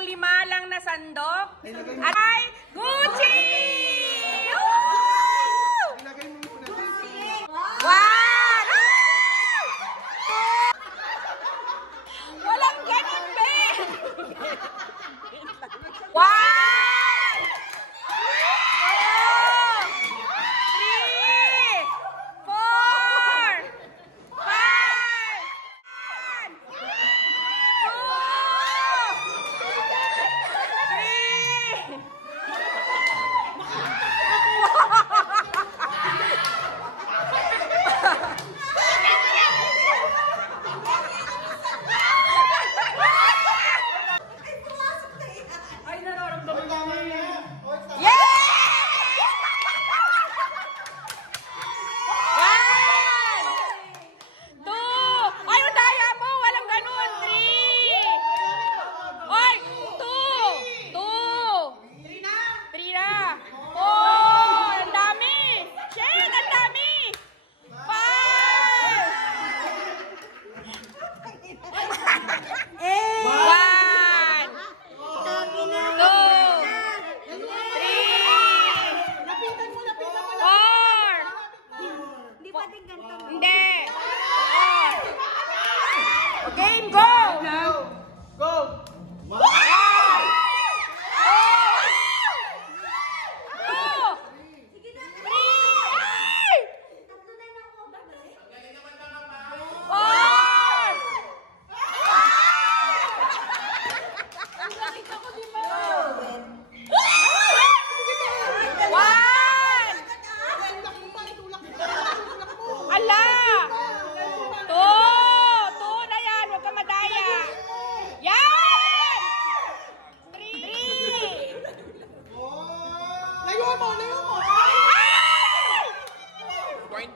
ng 5 lang na sandok ay Gucci! Wow! Walang ganun, be! Wow! Game, go! Go!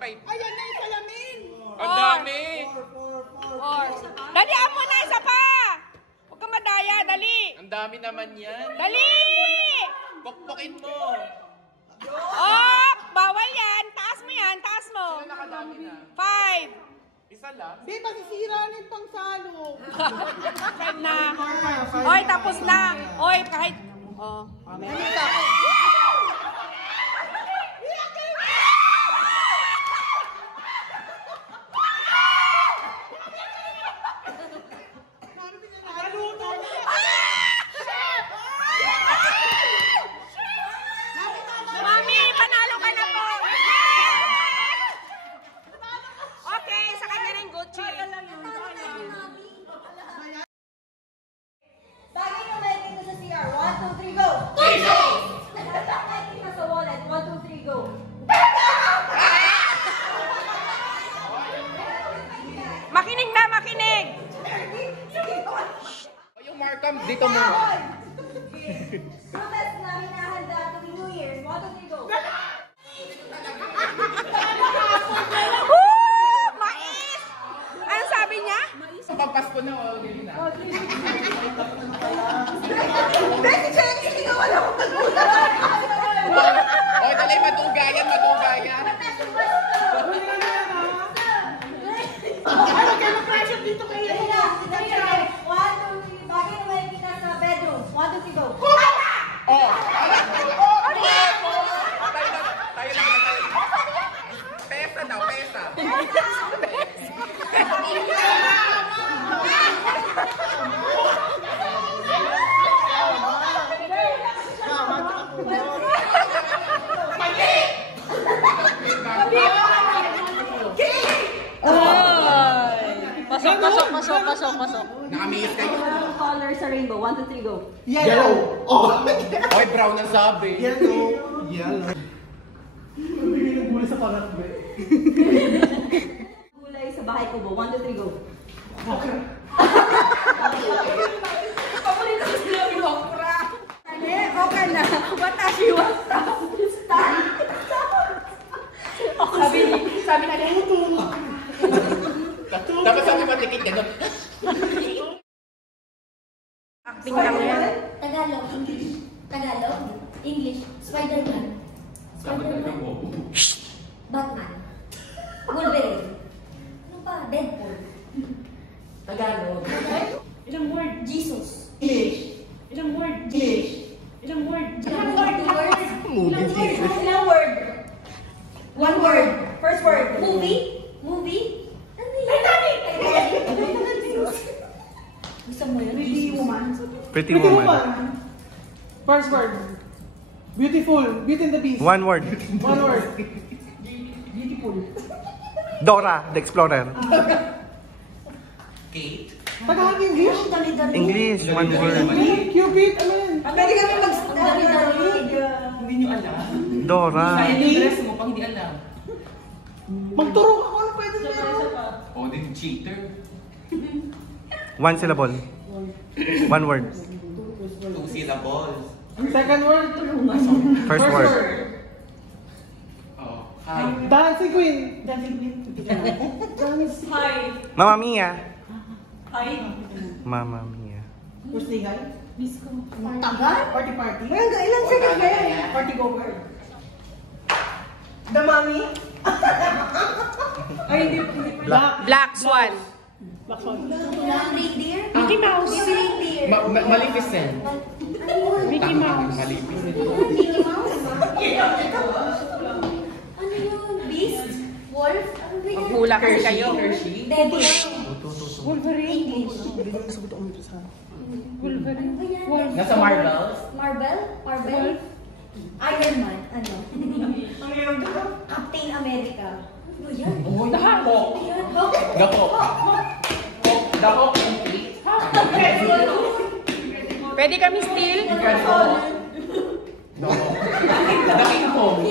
Ayan na yung salamin! Ang dami! Dali, amo na, isa pa! Huwag ka madaya, dali! Ang dami naman yan. Dali! Pokpokin mo. Oh! Bawal yan! Taas mo yan, taas mo! Ano nakadami na? 5! Isa lang? Di, masisira na yung pangsalo. 5 na! Oy, tapos na! Oy, kahit... Oh, okay. Mami, panalo ka na po! Okay, sa kanya na yung Gucci. Bagay na may dito sa CR. 1, 2, 3, go! Bagay dito sa wallet. 1, 2, 3, go! Makinig na, makinig! Yung Markham, dito mo. Promise na hinahanda tuwing New Year's. 1, 2, 3, go! Woo! Mais! Ano sabi niya? Pagpasko na, o. Hindi na. O, dali, madugayan, madugayan. Ay, huwag kayo mag-pressure dito kayo. Dali na! Dali na! 1, 2, 3. Bagay na may kita sa bedroom. 1, 2, 3, go! Oh! Tayo lang. Pesa daw, pesa. Pasok. Nakamiss kayo. Anong color sa rainbow? 1, 2, 3, go! Yellow. Oh. Oy, brown ang sabi. Yellow. Bigay ng gulay sa palat, be. Gulay sa bahay ko, 1, 2, 3, go! Paborito ko sila yung okra. Okay na. Watashi wa Sabi na niya. Dapat sabi matikit gano'n. Acting lang yan. Tagalog, English. Tagalog, English. Spider-Man. Spider-Man. Batman. Wolverine. Ano pa? Deadpool. Tagalog. Ilang word? Jesus. English. Pretty woman. First word. Beautiful. Beauty and the Beast. One word. One word. Beautiful. Dora, the Explorer. Kate. Tagalog English? English, one word. Cupid, ano yan? Pwede kami mag-study. Hindi nyo alam. Dora. Sayang yung dress mo pang hindi alam. Magturo ka kung ano pwede nyo. Oh, din cheater. One syllable. One word. 2 syllables. Second word. First word. Oh, hi. Dancing Queen. Hi. Mamma Mia. Hi. Mamma Mia. First day guy. Tagal? Party party. May hanggang ilang second ba yan? Party goer. The Mommy. Ay, hindi. Black Swan. Black Swan. Reindeer? Mickey Mouse. Reindeer. Maleficent. Mickey Mouse. Maleficent. Mickey Mouse? Ano yun? Beast? Wolf? Ano ba yun? Maghula kasi kayo. Devil? Wolverine. English? Wolverine. Ano ba yan? Nasa Marvels. Marvel? Marvel? Iron Man? Ano? Captain America? Ano ba yan? Oh, the Hawk. Ano yan? Hawk? The Hawk. The Hawk and Kate. Pwede kami steal? The Hawk. The King Kong.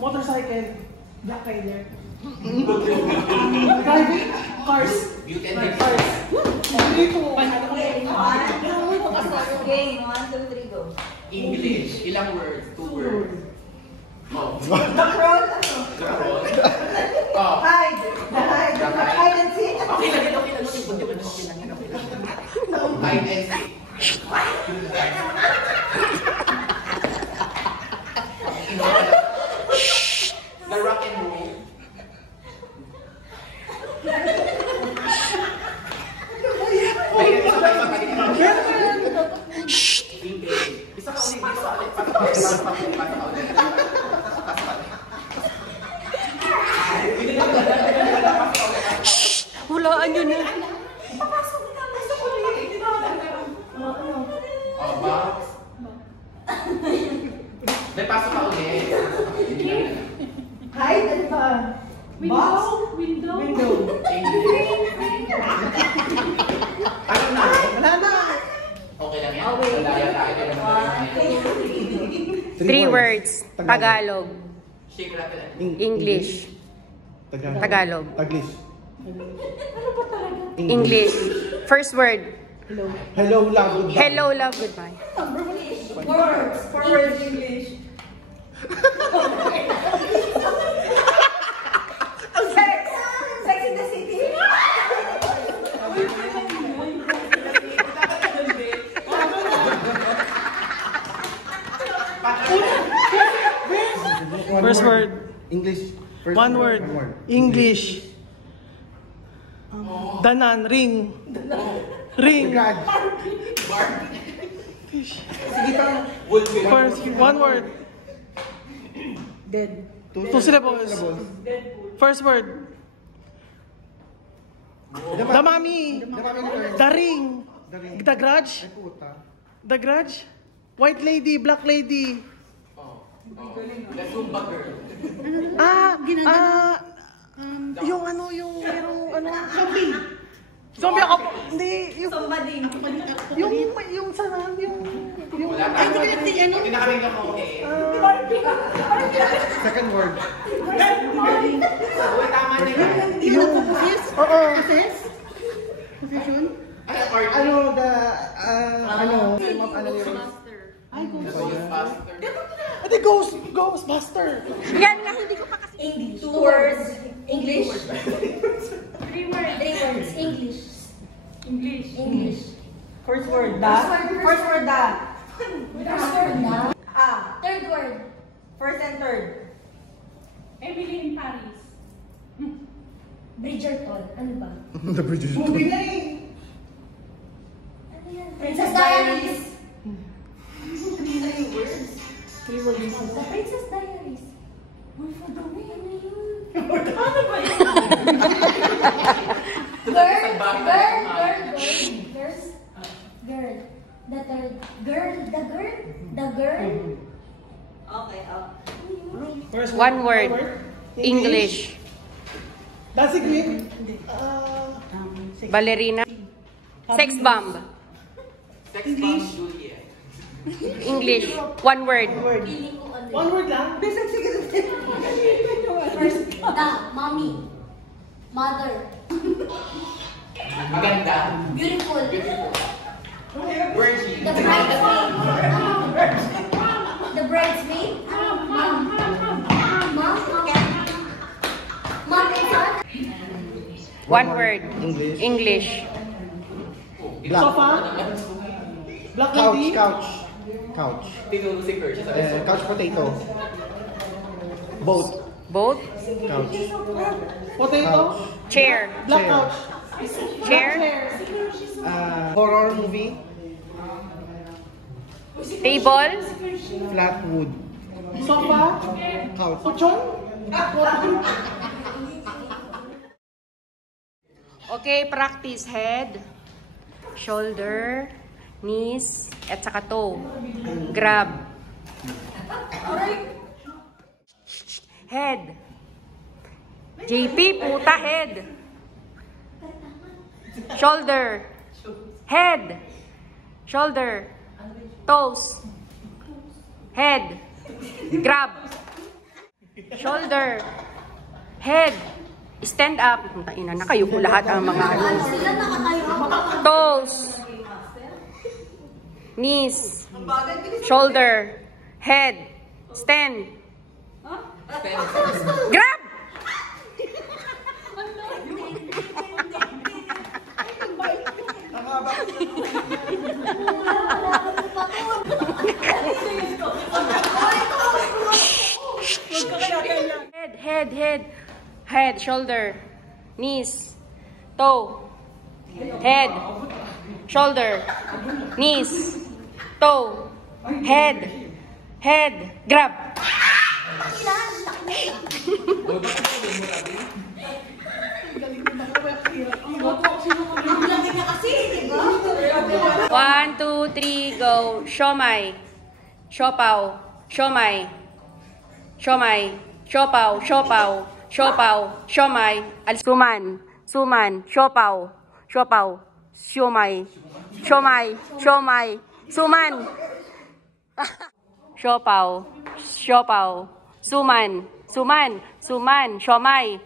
Motorcycle. Black Rider. Driving. Cars. Beauty and the Cars. Dito. Okay, 1, 2, 3, go. English. Ilang words? 2 words. Oh. Macron, ano? Oh. Hide. The hide. Hide and seek. Okay lang yan, okay lang. Hide and seek. The rock and roll. Isa ka ulit. Pasok ka ulit. Hulaan nyo na. Oh, box. May pasok ka ulit. Hide and fun. Box. Window. Window. Ano na? Wala na. Okay lang yan. Wala tayo. 3 words. Tagalog. Shake lang pala. English. Tagalog. Taglish. English. First word. Hello, love. Hello, love, goodbye. Words. Words English. Sex. Sex in the City. First word. English. One word. English. Danan. Ring. Ring. First. One word. Dead. 2 syllables. First word. The Mommy. The Ring. The Grudge. The Grudge. White Lady. Black Lady. The Zumba girl. Yung ano, yung zombie. Zombie ako. Hindi, yung sanan, yung Wala tayo. Hindi na kami okay. Second word. Uy, tama na yan. oo. Ano, Ate, Ghostbuster. Yan nga, hindi ko pa kasi. English. 2 words. English. 3 words. English. English. First word, da. First word, da. First word, da. Third word. First and third. Emily in Paris. Bridgerton. Ano ba? The British. Movie na eh. Ano yan? Princess Diaries. 3 words. The Princess Diaries. Word for the win. Ano yun? Ano ba yun? Girl. The third. Girl. The girl. Okay, First One word. English. Dancing Queen. Ballerina. Sex bomb. Sex bomb Juliet. English. One word. One word lang. First, the mommy. Mother. Maganda. Beautiful. Virgin. The bridesmaid. The bridesmaid. Mom. Mom and son. One word. English. English. Black. Sofa. Black Couch, lady. couch. Couch. Tinuro si Kurt. Couch potato. Boat. Boat. Couch. Potato. Couch. Chair. Black Chair. couch. Chair. Horror movie. Table. Flat wood. Sofa. Couch. Kuchong. Okay, practice. Head, shoulder, knees, at saka toe. Grab. Head. JP, puta, head. Shoulder. Head. Shoulder. Toes. Head. Grab. Shoulder. Head. Stand up. Ina na kayo po lahat ang mga ano. Sila nakatayo. Toes. Knees. Shoulder. Head. Stand. Grab! Head, shoulder, knees, toe, head, shoulder, knees, toe, head, grab. One, two, three, go. Siomai, siopaw, siomai, siomai, siopaw, siopaw, siopaw, siomai, suman, siopaw, siopaw, siomai, siomai, siomai, suman. Siopaw, siopaw, suman, siomai.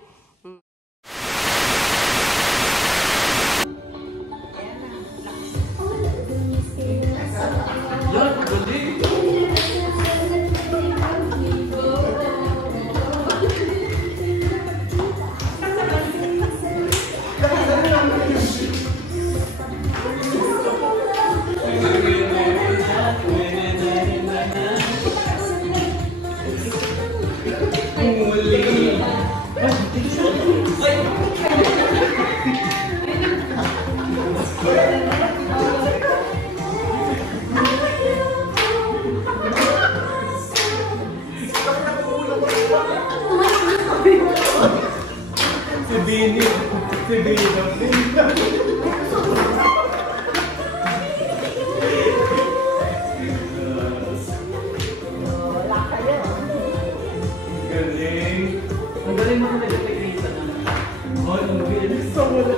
Ang galing mo na nag-create na. Oh, ang galing. So wala.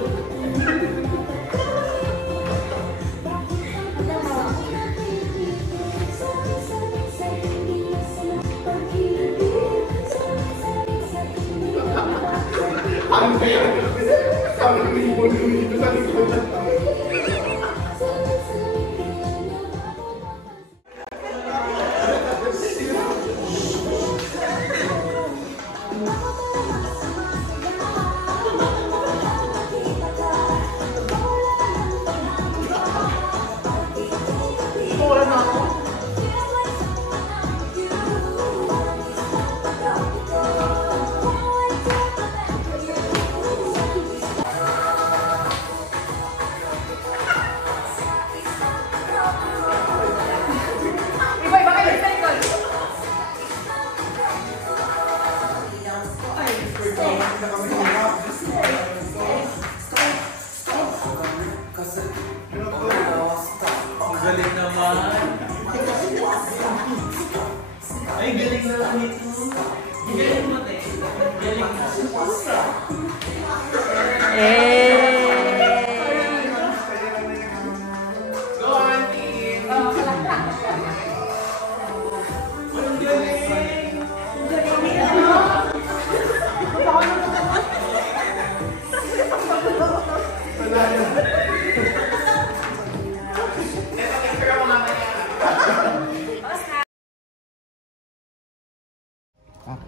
Go, auntie!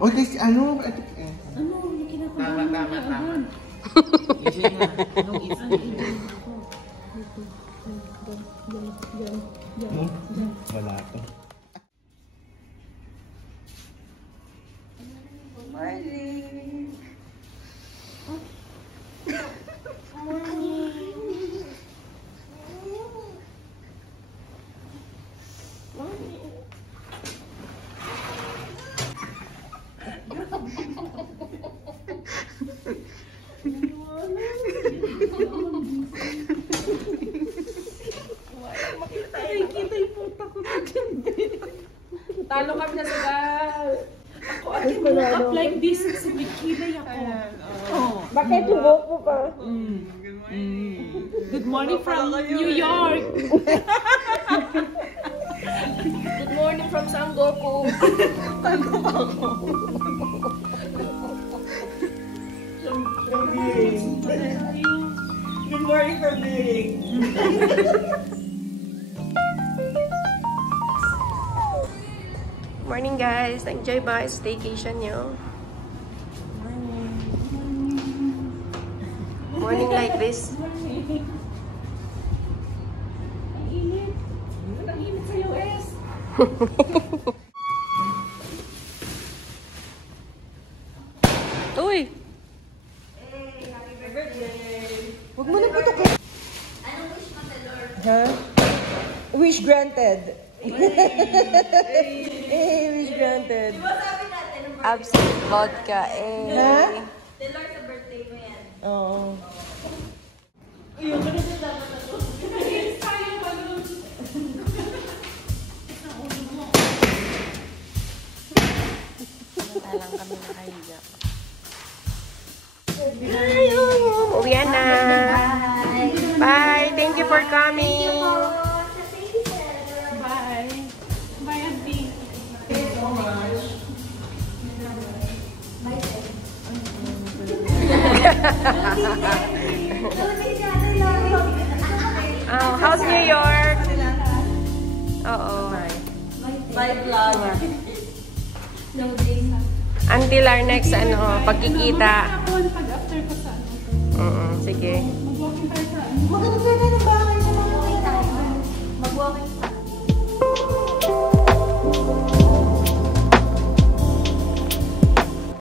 Oh guys, ano? Ito, Tama. wala to. Talo kami sa sugal. Ako up like this. Sumikilay ako. Bakit tubok mo pa? Good morning from New York. Good morning from Sangoku. Good morning from Biring. Morning guys! Enjoy ba yung staycation nyo? Morning like this. Ang init. Ang init sa US. Uy! Huwag mo na putok. Ha? Wish granted. Wish granted. Absolute vodka. Eh. Ha? Delor sa birthday mo yan. Oo. Lang kami nakahiga. Uwian na. Bye. Thank you for coming. Bye. Bye, Auntie. Oh, how's New York? Oo. My vlog. Until our next pagkikita. Ako pag after ko sa ano. Sige. Mag-walking tayo sa ano. Maganda na ba?